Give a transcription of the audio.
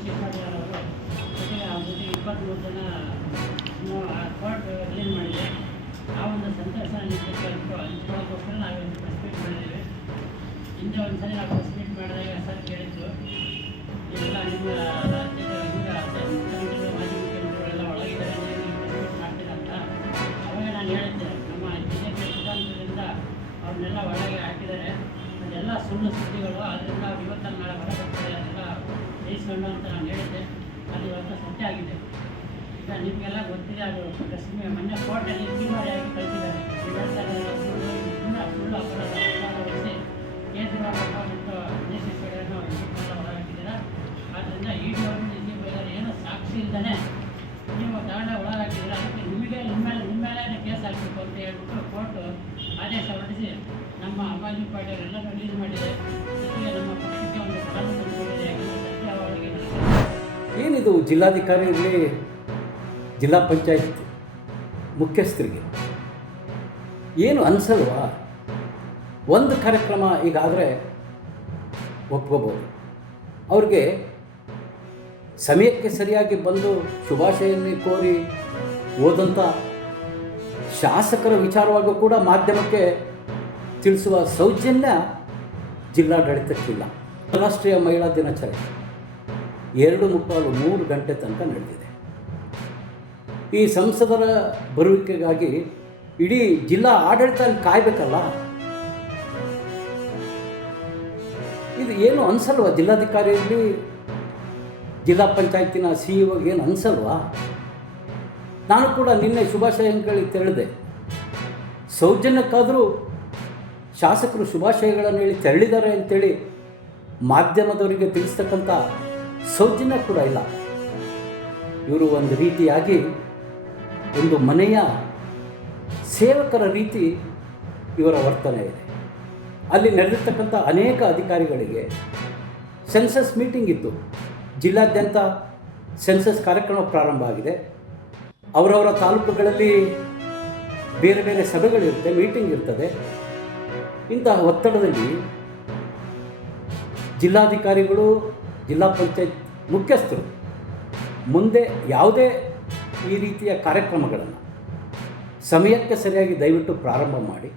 ಶಿವರಾಜರವರು ಜೊತೆಗೆ ಅವ್ರ ಜೊತೆಗೆ 23 ಜನ ಕೋರ್ಟ್ ರಿಲೀಸ್ ಮಾಡಿದೆ. ಆ ಒಂದು ಸಂತೋಷ ಹಂಚ್ಕೊಳ್ಳೋಕ್ಕೋಸ್ಕರ ನಾವೊಂದು ಪ್ರೆಸ್ ಮೀಟ್ ಮಾಡಿದ್ದೀವಿ. ಹಿಂದೆ ಒಂದು ಸಲ ನಾವು ಪ್ರೆಸ್ ಮೀಟ್ ಮಾಡಿದಾಗ ಸರ್ ಕೇಳಿದ್ದು, ಇವೆಲ್ಲ ನಿಮ್ಮ ರಾಜ್ಯದ ಮುಖ್ಯಮಂತ್ರಿಗಳು ಮಾಜಿ ಮುಖ್ಯಮಂತ್ರಿಗಳೆಲ್ಲ ಒಳಗಿದ್ದಾರೆ, ನೀವು ಪ್ರೆಸ್ ಮೀಟ್ ಮಾಡ್ತೀರಾ ಅಂತ. ಅವಾಗ ನಾನು ಹೇಳಿದ್ದೆ, ನಮ್ಮ BJP ಸಿದ್ಧಾಂತದಿಂದ ಅವ್ರನ್ನೆಲ್ಲ ಒಳಗೆ ಹಾಕಿದ್ದಾರೆ, ಅದೆಲ್ಲ ಸುಳ್ಳು ಸುದ್ದಿಗಳು, ಅದರಿಂದ ಅವ್ರು ಇವತ್ತಲ್ಲಿ ನಾಳೆ ಹೊರ ಬರ್ತಾರೆ, ಅದೆಲ್ಲ ಬೇಯಿಸ್ಕೊಂಡು ಅಂತ ನಾನು ಹೇಳಿದ್ದೆ. ಅದು ಇವತ್ತು ಸತ್ಯ ಆಗಿದೆ. ಈಗ ನಿಮಗೆಲ್ಲ ಗೊತ್ತಿದೆ, ಅದು ಮೊನ್ನೆ ಕೋರ್ಟಲ್ಲಿ ತೀರ್ಮಾನಿಯಾಗಿ ಕಳಿಸಿದ್ದಾರೆ. ಸುಳ್ಳು ಅಪರಾಧ ವಹಿಸಿ ಕೇಜ್ರಿವಾಲ್ ಮತ್ತು ದೇಶೇಶ್ವರಿಯನ್ನು ಒಳಗಾಕಿದ್ದೀರಾ. ಆದ್ದರಿಂದ ಈಡವರು ಏನೋ ಸಾಕ್ಷಿ ಇಲ್ಲದೇ ನೀವು ತಗೊಂಡ ಒಳಗಾಕಿದ್ದೀರಾ, ಅದಕ್ಕೆ ನಿಮ್ಮ ಮೇಲೆ ಕೇಸ್ ಹಾಕಬೇಕು ಅಂತ ಹೇಳ್ಬಿಟ್ಟು ಕೋರ್ಟು ಆದೇಶ ಹೊರಡಿಸಿ ನಮ್ಮ ಆಮ್ ಆದ್ಮಿ ಪಾರ್ಟಿಯವರೆಲ್ಲರೂ ರಿಲೀಸ್ ಮಾಡಿದೆ. ಜೊತೆಗೆ ನಮ್ಮ ಪಕ್ಷಕ್ಕೆ ಒಂದು ಕಾನೂನು ತಂದುಕೊಂಡಿದೆ. ಸತ್ಯ ಅವರಿಗೆ ಏನಿದು ಜಿಲ್ಲಾಧಿಕಾರಿ ಇರಲಿ, ಜಿಲ್ಲಾ ಪಂಚಾಯತ್ ಮುಖ್ಯಸ್ಥರಿಗೆ ಏನು ಅನಿಸಲ್ವಾ? ಒಂದು ಕಾರ್ಯಕ್ರಮ ಈಗಾದರೆ ಒಪ್ಕೋಬೋದು, ಅವ್ರಿಗೆ ಸಮಯಕ್ಕೆ ಸರಿಯಾಗಿ ಬಂದು ಶುಭಾಶಯನ್ನೇ ಕೋರಿ ಹೋದಂಥ ಶಾಸಕರ ವಿಚಾರವಾಗೂ ಕೂಡ ಮಾಧ್ಯಮಕ್ಕೆ ತಿಳಿಸುವ ಸೌಜನ್ಯ ಜಿಲ್ಲಾಡಳಿತಕ್ಕಿಲ್ಲ. ಅಂತಾರಾಷ್ಟ್ರೀಯ ಮಹಿಳಾ ದಿನಾಚರಣೆ 2:45-3 ಗಂಟೆ ತನಕ ನಡೆದಿದೆ. ಈ ಸಂಸದರ ಬರುವಿಕೆಗಾಗಿ ಇಡೀ ಜಿಲ್ಲಾ ಆಡಳಿತ ಅಲ್ಲಿ ಕಾಯಬೇಕಲ್ಲ. ಇದು ಏನು ಅನಿಸಲ್ವಾ? ಜಿಲ್ಲಾಧಿಕಾರಿಯಲ್ಲಿ ಜಿಲ್ಲಾ ಪಂಚಾಯತಿನ CEO ಏನು ಅನಿಸಲ್ವಾ? ನಾನು ಕೂಡ ನಿನ್ನೆ ಶುಭಾಶಯಗಳಿಗೆ ತೆರಳಿದೆ. ಸೌಜನ್ಯಕ್ಕಾದರೂ ಶಾಸಕರು ಶುಭಾಶಯಗಳನ್ನು ಹೇಳಿ ತೆರಳಿದ್ದಾರೆ ಅಂತೇಳಿ ಮಾಧ್ಯಮದವರಿಗೆ ತಿಳಿಸ್ತಕ್ಕಂಥ ಸೌಜನ್ಯ ಕೂಡ ಇಲ್ಲ. ಇವರು ಒಂದು ರೀತಿಯಾಗಿ ಒಂದು ಮನೆಯ ಸೇವಕರ ರೀತಿ ಇವರ ವರ್ತನೆ ಇದೆ. ಅಲ್ಲಿ ನಡೆದಿರ್ತಕ್ಕಂಥ ಅನೇಕ ಅಧಿಕಾರಿಗಳಿಗೆ ಸೆನ್ಸಸ್ ಮೀಟಿಂಗ್ ಇತ್ತು. ಜಿಲ್ಲಾದ್ಯಂತ ಸೆನ್ಸಸ್ ಕಾರ್ಯಕ್ರಮ ಪ್ರಾರಂಭ ಆಗಿದೆ. ಅವರವರ ತಾಲೂಕುಗಳಲ್ಲಿ ಬೇರೆ ಬೇರೆ ಸಭೆಗಳಿರುತ್ತೆ, ಮೀಟಿಂಗ್ ಇರ್ತದೆ. ಇಂತಹ ಒತ್ತಡದಲ್ಲಿ ಜಿಲ್ಲಾಧಿಕಾರಿಗಳು, ಜಿಲ್ಲಾ ಪಂಚಾಯತ್ ಮುಖ್ಯಸ್ಥರು ಮುಂದೆ ಯಾವುದೇ ಈ ರೀತಿಯ ಕಾರ್ಯಕ್ರಮಗಳನ್ನು ಸಮಯಕ್ಕೆ ಸರಿಯಾಗಿ ದಯವಿಟ್ಟು ಪ್ರಾರಂಭ ಮಾಡಿ